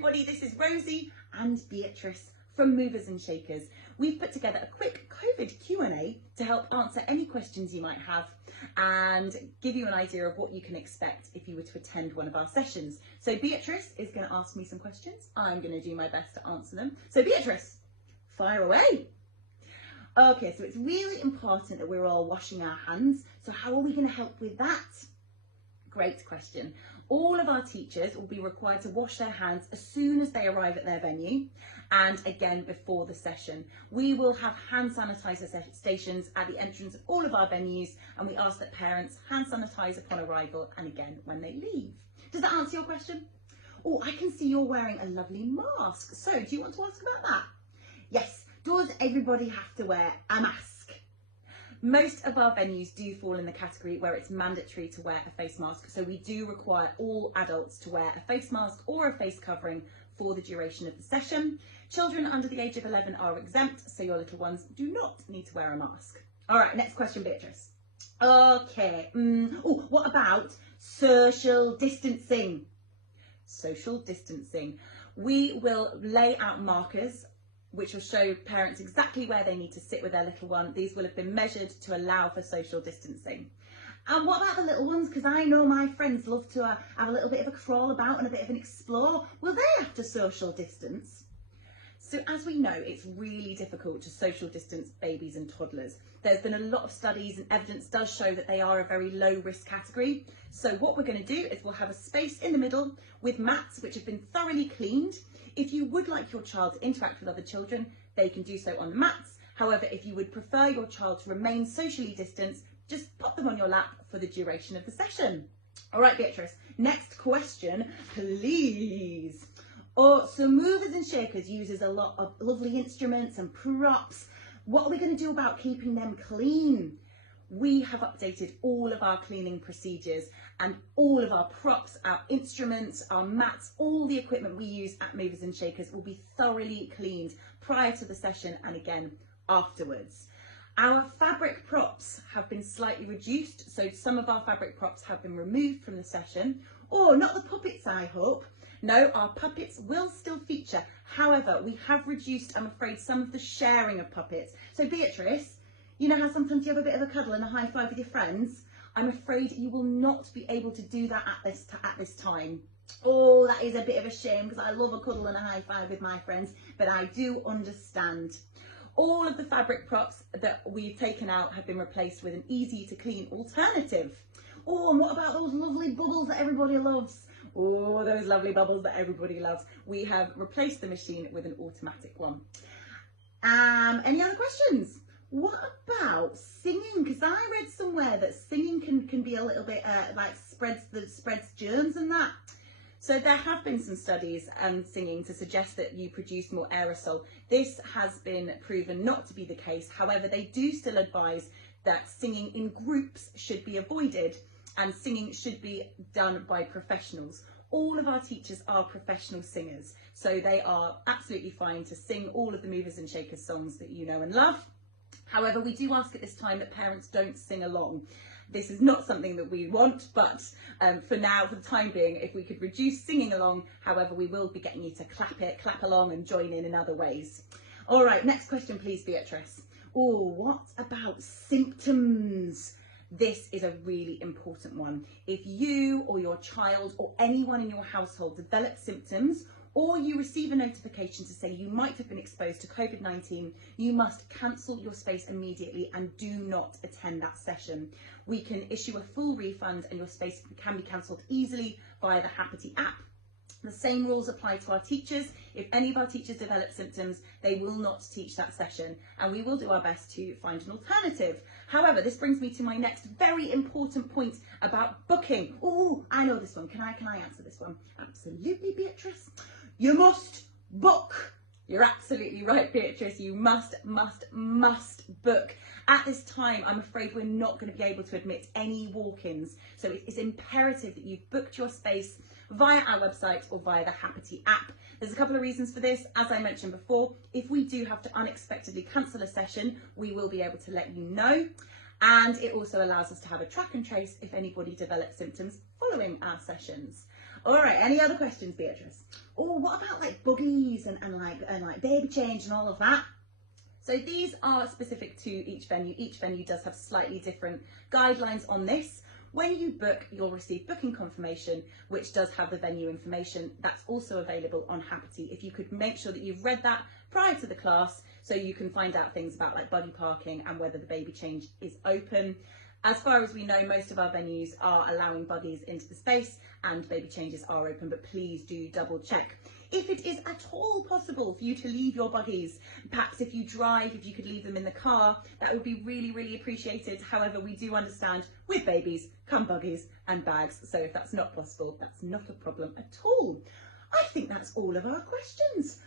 everybody, this is Rosie and Beatrice from Movers and Shakers. We've put together a quick COVID Q&A to help answer any questions you might have and give you an idea of what you can expect if you were to attend one of our sessions. So Beatrice is going to ask me some questions. I'm going to do my best to answer them. So Beatrice, fire away. Okay, so it's really important that we're all washing our hands. So how are we going to help with that? Great question. All of our teachers will be required to wash their hands as soon as they arrive at their venue and again before the session. We will have hand sanitizer stations at the entrance of all of our venues, and we ask that parents hand sanitize upon arrival and again when they leave. Does that answer your question? Oh, I can see you're wearing a lovely mask. So do you want to ask about that? Yes. Does everybody have to wear a mask? Most of our venues do fall in the category where it's mandatory to wear a face mask, so we do require all adults to wear a face mask or a face covering for the duration of the session. Children under the age of 11 are exempt, so your little ones do not need to wear a mask. All right, next question, Beatrice. Okay, oh, what about social distancing? Social distancing. We will lay out markers which will show parents exactly where they need to sit with their little one. These will have been measured to allow for social distancing. And what about the little ones? Because I know my friends love to have a little bit of a crawl about and a bit of an explore. Will they have to social distance? So as we know, it's really difficult to social distance babies and toddlers. There's been a lot of studies and evidence does show that they are a very low risk category. So what we're going to do is we'll have a space in the middle with mats which have been thoroughly cleaned. If you would like your child to interact with other children, they can do so on the mats. However, if you would prefer your child to remain socially distanced, just pop them on your lap for the duration of the session. All right, Beatrice, next question, please. Oh, so Movers and Shakers uses a lot of lovely instruments and props. What are we going to do about keeping them clean? We have updated all of our cleaning procedures, and all of our props, our instruments, our mats, all the equipment we use at Movers and Shakers will be thoroughly cleaned prior to the session and again afterwards. Our fabric props have been slightly reduced, so some of our fabric props have been removed from the session. Oh, not the puppets, I hope. No, our puppets will still feature. However, we have reduced, I'm afraid, some of the sharing of puppets. So Beatrice, you know how sometimes you have a bit of a cuddle and a high five with your friends? I'm afraid you will not be able to do that at this time. Oh, that is a bit of a shame because I love a cuddle and a high five with my friends, but I do understand. All of the fabric props that we've taken out have been replaced with an easy to clean alternative. Oh, and what about those lovely bubbles that everybody loves? Oh, those lovely bubbles that everybody loves. We have replaced the machine with an automatic one. Any other questions? What about singing? Because I read somewhere that singing can be a little bit like spreads germs and that. So there have been some studies singing to suggest that you produce more aerosol. This has been proven not to be the case. However, they do still advise that singing in groups should be avoided and singing should be done by professionals. All of our teachers are professional singers, so they are absolutely fine to sing all of the Movers and Shakers songs that you know and love. However, we do ask at this time that parents don't sing along. This is not something that we want, but for now, for the time being, if we could reduce singing along, however, we will be getting you to clap along and join in other ways. All right, next question, please, Beatrice. Oh, what about symptoms? This is a really important one. If you or your child or anyone in your household develops symptoms, or you receive a notification to say you might have been exposed to COVID-19, you must cancel your space immediately and do not attend that session. We can issue a full refund and your space can be cancelled easily via the Happity app. The same rules apply to our teachers. If any of our teachers develop symptoms, they will not teach that session, and we will do our best to find an alternative. However, this brings me to my next very important point about booking. Oh, I know this one. Can I answer this one? Absolutely, Beatrice. You must book. You're absolutely right, Beatrice. You must book. At this time, I'm afraid we're not going to be able to admit any walk-ins. So it's imperative that you've booked your space via our website or via the Happity app. There's a couple of reasons for this. As I mentioned before, if we do have to unexpectedly cancel a session, we will be able to let you know. And it also allows us to have a track and trace if anybody develops symptoms following our sessions. All right, any other questions, Beatrice? Or what about like buggies and like baby change and all of that? So these are specific to each venue. Each venue does have slightly different guidelines on this. When you book, you'll receive booking confirmation, which does have the venue information. That's also available on Happity. If you could make sure that you've read that prior to the class, so you can find out things about like buggy parking and whether the baby change is open. As far as we know, most of our venues are allowing buggies into the space and baby changes are open, but please do double check. If it is at all possible for you to leave your buggies, perhaps if you drive, if you could leave them in the car, that would be really, really appreciated. However, we do understand with babies come buggies and bags. So if that's not possible, that's not a problem at all. I think that's all of our questions.